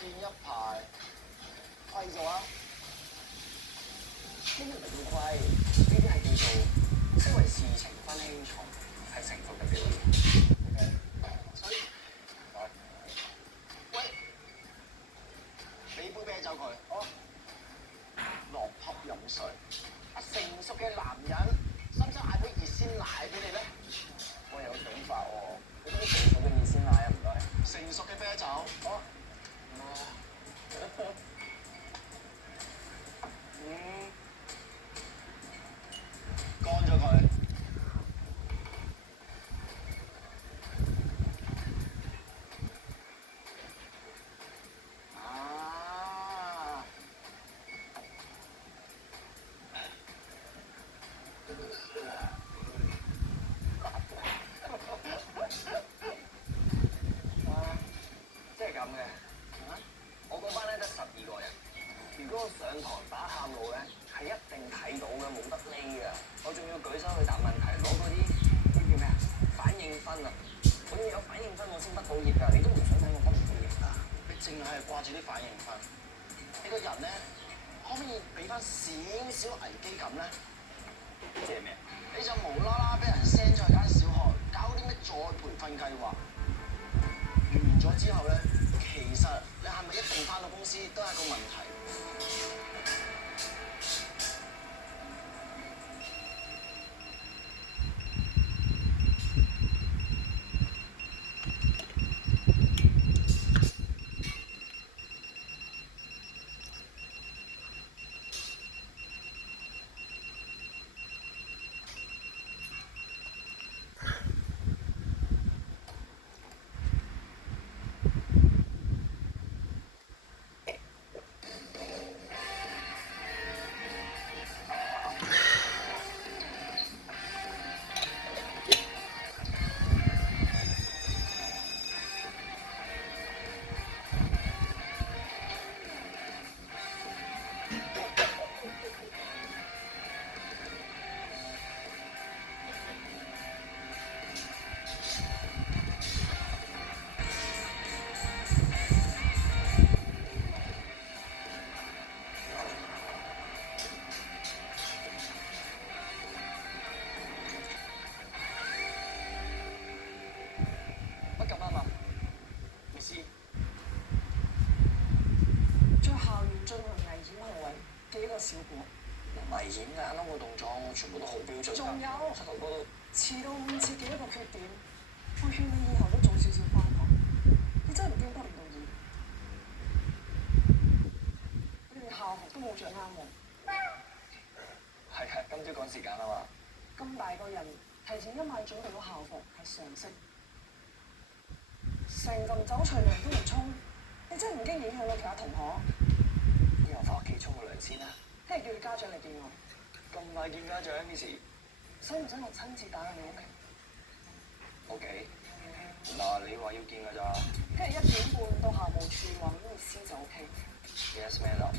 見一排，貴咗啊！呢啲唔係叫虧，呢啲係叫做識為事情分輕重，係成熟嘅表現。OK， 所以，喂，俾杯啤酒佢，好，落盒飲水。成熟嘅男人，使唔使嗌杯熱鮮奶俾你咧？我有想法喎，你啲成熟嘅熱鮮奶啊，唔該。成熟嘅啤酒，好。乾咗佢。啊！即係咁嘅。我嗰班咧得12個人，如果我上堂打喊路咧，係一定睇到嘅，冇得匿嘅。我仲要舉手去答問題，攞嗰啲叫咩啊？反應分啊！我要有反應分，我先畢到業㗎。你都唔想睇我畢唔到業啊？你淨係掛住啲反應分，你個人咧可唔可以俾翻少少危機感咧？即係咩？你就無啦啦俾人 send 咗去間小學搞啲咩再培訓計劃，完咗之後咧，其實你係咪一定翻到公司都係個問題。小果唔危險㗎，啱啱個動作全部都好標準。仲有膝頭哥都遲到5次幾一個缺點，我勸你以後都早少少翻學。你真係唔驚得唔到意？你連校服都冇着啱喎。係啊，今朝趕時間啊嘛。咁大個人提前1晚準備到校服係常識。成陣走除涼都唔沖，你真係唔驚影響到其他同學？以後翻屋企沖個涼先啦。聽日叫你家長嚟見我。咁快見家長幾時？使唔使我親自打去你屋企 ？OK。嗱，你話要見㗎咋？跟住1點半到校務處揾律師就 OK。Yes, ma'am。